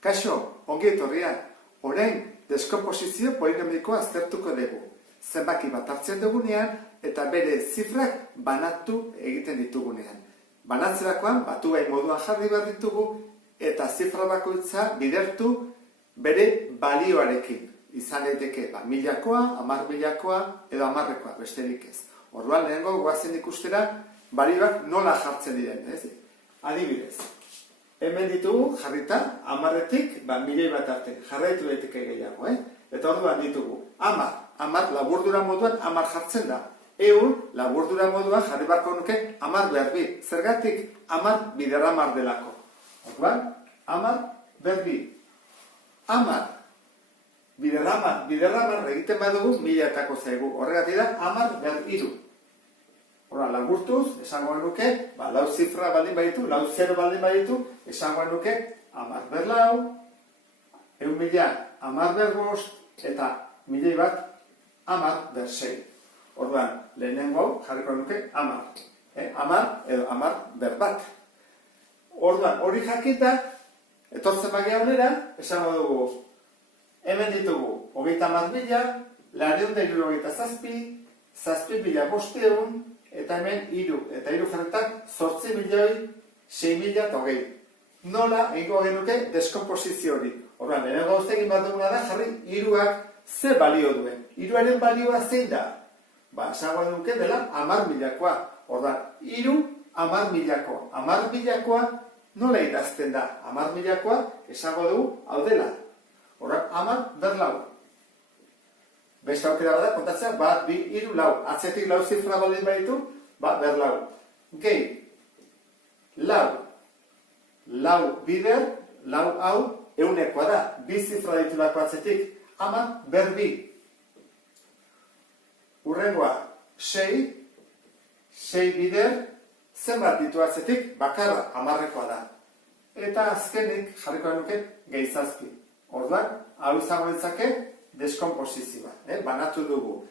Kaixo, ongi etorria. Orain, deskomposizio polinomikoa aztertuko dugu. Zenbaki bat hartzen dugunean eta bere zifrak banatu egiten ditugunean. Banatzerakoan, batu gai moduan jarri behar ditugu eta zifra bakoitza bidertu bere balioarekin. Izan daiteke, milakoa, 10.000koa edo 10.000koa, besterik ez. Orduan, lehenengo goazen ikustera balioak nola jartzen diren. Adibidez, hemen ditugu jarrita 10-etik 1.000.000 bat arte. Jarraitu daiteke gehiago, Eta orduan ditugu 10 laburdura moduan 10 jartzen da. 100 laburdura moduan jarri barko nuke 10 behar bi. Zergatik 10 bider 10 delako. Orduan, 10 behar bi. 10 bider 10 egiten badugu 1000etako zaigu. Horregatik da 10 behar 3. Horra, laburtuz, esango genuke, lau zifra baldin baditu, lau zero baldin baditu, esango genuke, 10 behar lau, 100.000, 10 behar bost, eta 1.000.000 bat, 10 behar 6. Orduan, lehenengo hau jarriko genuke 10. 10 edo 10 behar bat. Orduan, hori jakita, etortzen bagia honera, esango dugu, hemen ditugu, 30.000, 267, 7.500, eta hemen 3, eta 3 jarretak 8.600.020. Nola egingo genuke deskomposizio hori. Orduan, lehenengo egin bat duguna da jarri 3ak ze balio duen. 3aren balioa zein da? Esango genuke dela 10.000koa. Orduan, 3 10.000koa. 10.000koa nola idazten da? 10.000koa esango dugu hau dela. Orduan, 10 behar lau. Beste aukera bada, kontatzea, 1, 2, 3, 4. Atzetik lau zifra baldin baditu, behar lau. Gehi, lau bider, lau hau, 100koa da. 2 zifra ditulako atzetik, 10 behar 2. Hurrengoa, 6 bider, zenbat ditu atzetik, bakarra 10koa da. Eta azkenik, jarriko genuke, gehi 7. Orduan, hau izango ditzake, deskomposizioa. Banatu ditugu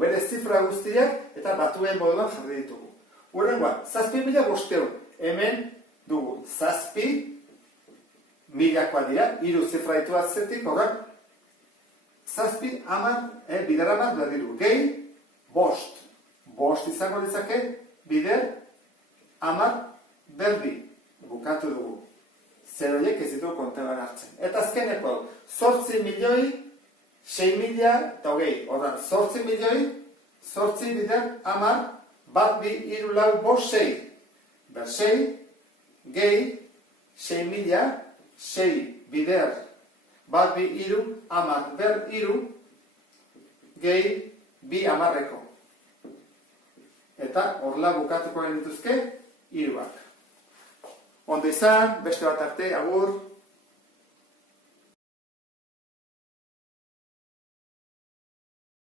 bere zifra guztiak eta batuen moduan jarri ditugu. Hurrengoa, 7.500. Hemen dugu 7.000koa dira, 3 zifra ditu atzetik, horrak 7, 10, bider 10 behar diru. Gehi, bost. Bost izango ditzake, bider 10 behar 2. Bukatu dugu. Zeroiek ez ditugu konteban hartzen. Eta azkeneko, 8.600.020. Horran, 8.000.000, 8 bider 10, 1, 2, 3, 4, 5, 6. Ber 6, gehi, 6.000, 6 bider 1, 2, 3, 10, ber 3, gehi, 2 10ko. Eta horla bukatuko genituzke 3ak. Ondo izan, beste bat arte, agur.